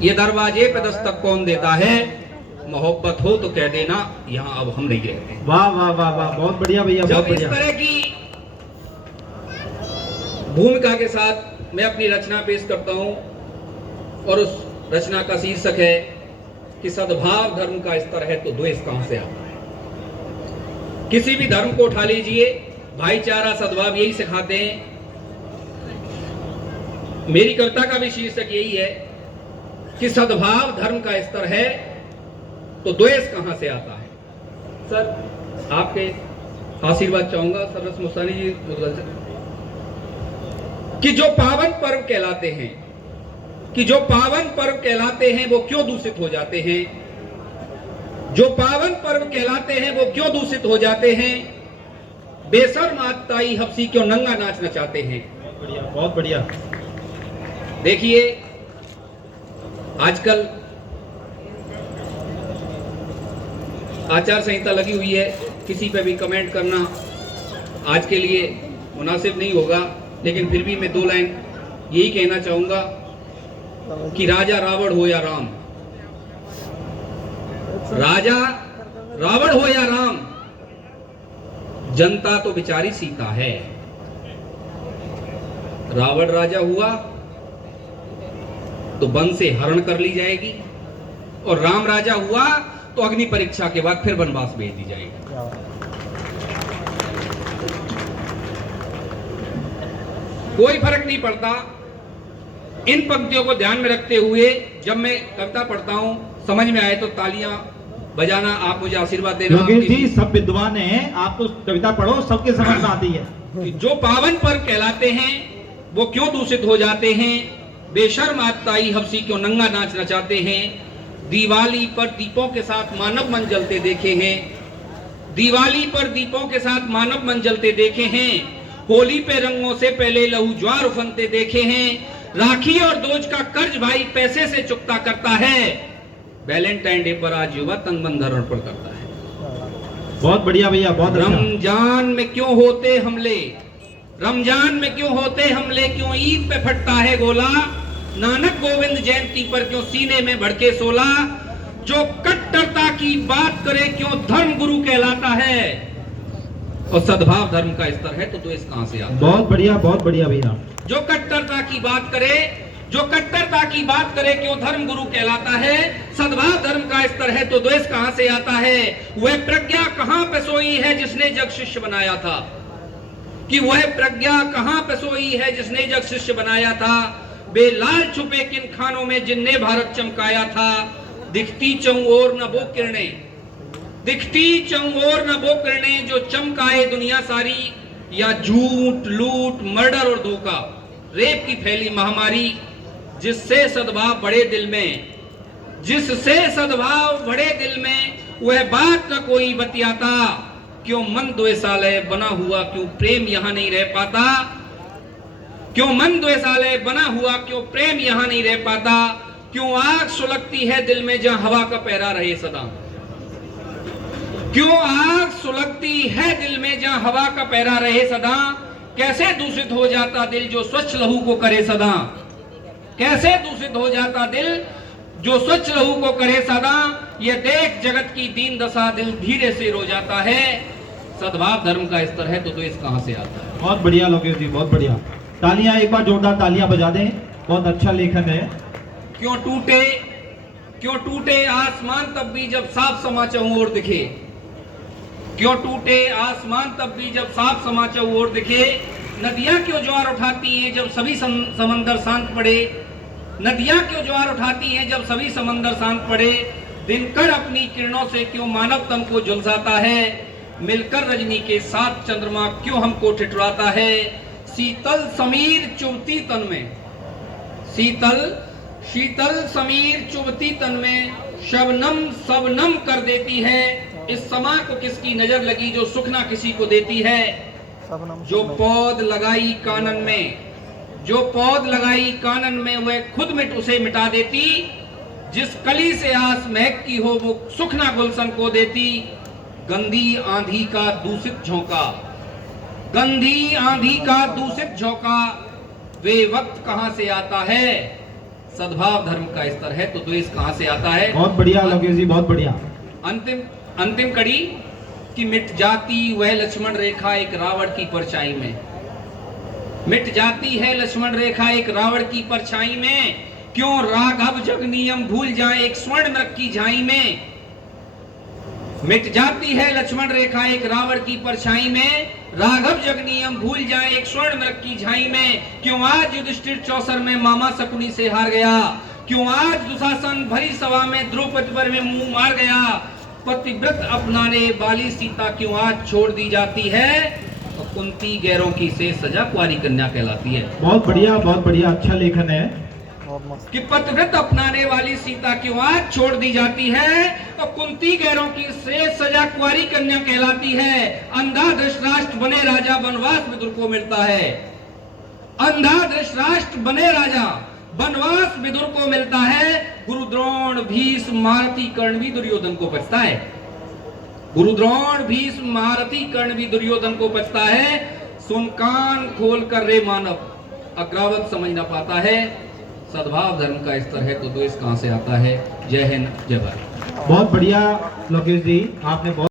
ये दरवाजे पे दस्तक कौन देता है? मोहब्बत हो तो कह देना यहाँ अब हम नहीं रहते। वाह वाह वाह वाह, बहुत बढ़िया भैया, बहुत जब इस बढ़िया। तरह की भूमिका के साथ मैं अपनी रचना पेश करता हूं और उस रचना का शीर्षक है कि सद्भाव धर्म का स्तर है तो द्वेष कहां से आता है। किसी भी धर्म को उठा लीजिए, भाईचारा सद्भाव यही सिखाते हैं। मेरी कविता का भी शीर्षक यही है कि सद्भाव धर्म का स्तर है तो द्वेष कहां से आता है। सर आपके आशीर्वाद चाहूंगा सर रस मुस्तानी जी मुदगल से, कि जो पावन पर्व कहलाते हैं, कि जो पावन पर्व कहलाते हैं वो क्यों दूषित हो जाते हैं, जो पावन पर्व कहलाते हैं वो क्यों दूषित हो जाते हैं। बेशर्म आताई हफ्सी क्यों नंगा नाच नचाते हैं। बहुत बढ़िया, बहुत बढ़िया। देखिए आजकल आचार संहिता लगी हुई है, किसी पे भी कमेंट करना आज के लिए मुनासिब नहीं होगा, लेकिन फिर भी मैं दो लाइन यही कहना चाहूंगा कि राजा रावण हो या राम, राजा रावण हो या राम, जनता तो बेचारी सीता है। रावण राजा हुआ तो वन से हरण कर ली जाएगी और राम राजा हुआ तो अग्नि परीक्षा के बाद फिर वनवास भेज दी जाएगी। कोई फर्क नहीं पड़ता। इन पंक्तियों को ध्यान में रखते हुए जब मैं कविता पढ़ता हूं, समझ में आए तो तालियां बजाना, आप मुझे आशीर्वाद देना। योगेश जी सब विद्वान हैं, आप तो कविता पढ़ो, सबके समझ में आती है। कि जो पावन पर्व कहलाते हैं वो क्यों दूषित हो जाते हैं। बेशर्म आताई हफ्सी क्यों नंगा नाच नचाते हैं। दिवाली पर दीपों के साथ मानव मन जलते देखे हैं, दिवाली पर दीपों के साथ मानव मन जलते देखे हैं। होली पे रंगों से पहले लहू ज्वार उफनते देखे हैं। राखी और दोज का कर्ज भाई पैसे से चुकता करता है। वैलेंटाइन डे पर आज युवा तन मन अर्पण करता है। बहुत बढ़िया भैया, बहुत अच्छा। रमजान में क्यों होते हमले, रमजान में क्यों होते हमले, क्यों ईद पे फटता है गोला। नानक गोविंद जयंती पर क्यों सीने में भड़के सोला। जो कट्टरता की बात करे क्यों धर्म गुरु कहलाता है। और सद्भाव धर्म का स्तर है तो द्वेष कहां से आता है। बहुत बढ़िया, बहुत बढ़िया भैया। जो कट्टरता की बात करे, जो कट्टरता की बात करे क्यों धर्म गुरु कहलाता है। सद्भाव धर्म का स्तर है तो द्वेष कहां से आता है। वह प्रज्ञा कहां पे सोई है जिसने जग शिष्य बनाया था, कि वह प्रज्ञा कहां पे सोई है जिसने जग शिष्य बनाया था। बेलाल छुपे किन खानों में जिनने भारत चमकाया था। दिखती चौओर न वो किरणें, दिखती चौओर न वो किरणें जो चमकाए दुनिया सारी। या झूठ लूट मर्डर और धोखा रेप की फैली महामारी। जिससे सद्भाव बड़े दिल में, जिससे सद्भाव बड़े दिल में, वह बात न कोई बतियाता। क्यों मन द्वेषालय बना हुआ, क्यों प्रेम यहां नहीं रह पाता। क्यों मन द्वेषालय बना हुआ, क्यों प्रेम यहां नहीं रह पाता। क्यों आग सुलगती है दिल में जहां हवा का पहरा रहे सदा। क्यों आग सुलगती है दिल में जहां हवा का पहरा रहे सदा। कैसे दूषित हो जाता दिल जो स्वच्छ लहू को करे सदा। कैसे दूषित हो जाता दिल जो स्वच्छ लहू को करे सदा। ये देख जगत की दीन दशा दिल धीरे से रो जाता है। सद्भाव धर्म का स्तर है तो द्वेष कहां से आता है। बहुत बढ़िया लोकेश जी, बहुत बढ़िया। तालियां, एक बार जोरदार तालियां बजा दें, बहुत अच्छा लेखन है। क्यों टूटे आसमान तब भी जब साफ समा चहुओर दिखे। क्यों टूटे आसमान तब भी जब साफ समा चहुओर दिखे। नदियां क्यों ज्वार उठाती हैं जब सभी समंदर शांत पड़े। नदियां क्यों ज्वार उठाती हैं जब सभी समंदर शांत पड़े। दिनकर अपनी किरणों से क्यों मानव तन को झुलसाता है। मिलकर रजनी के साथ चंद्रमा क्यों हमको ठिठुराता है। शीतल समीर चुभती तन में, शीतल समीर चुभती तन में, शबनम सबनम कर देती है। इस समा को किसकी नजर लगी जो सुख ना किसी को देती है। जो पौध लगाई कानन में, जो पौध लगाई कानन में, वह खुद मिट उसे मिटा देती। जिस कली से आस महकती हो वो सुख ना गुलशन को देती। गंदी आंधी का दूषित झोंका, गंदी आंधी का दूषित झोंका, वे वक्त कहां से आता है। सद्भाव धर्म का स्तर है तो द्वेष कहां से आता है? बहुत बढ़िया लोकेश जी, बहुत बढ़िया। अंतिम कड़ी कि मिट जाती वह लक्ष्मण रेखा एक रावण की परछाई में। मिट जाती है लक्ष्मण रेखा एक रावण की परछाई में, क्यों राघव जग नियम भूल जाए एक स्वर्ण मृग की झाई में। मिट जाती है लक्ष्मण रेखा एक रावण की परछाई में, राघव जग नियम भूल जाए एक स्वर्ण मृग की झाई में। क्यों आज युधिष्ठिर चौसर में मामा शकुनी से हार गया, क्यों आज दुशासन भरी सभा में द्रौपदी पर में मुंह मार गया। पतिव्रत अपनाने वाली सीता क्यों आज छोड़ दी जाती है, और कुंती गैरों की से सजा कुंवारी कन्या कहलाती है। बहुत बढ़िया, अच्छा लेखन है। कि पतिव्रत अपनाने वाली सीता क्यों आज छोड़ दी जाती है, और कुंती गैरों की से सजा कुंवारी कन्या कहलाती है। अंधा धृतराष्ट्र बने राजा वनवास विदुर को मिलता है। अंधा धृतराष्ट्र बने राजा वनवास विदुर को मिलता है। गुरु द्रोण भीष्म महारथी कर्ण भी दुर्योधन को बचता है। गुरु द्रोण भीष्म महारथी कर्ण भी दुर्योधन को बचता है। सुन कान खोल कर रे मानव, अग्रावत समझ ना पाता है। सद्भाव धर्म का स्तर है तो द्वेष कहां से आता है। जय हिंद, जय भारत। बहुत बढ़िया लोकेश जी, आपने बहुत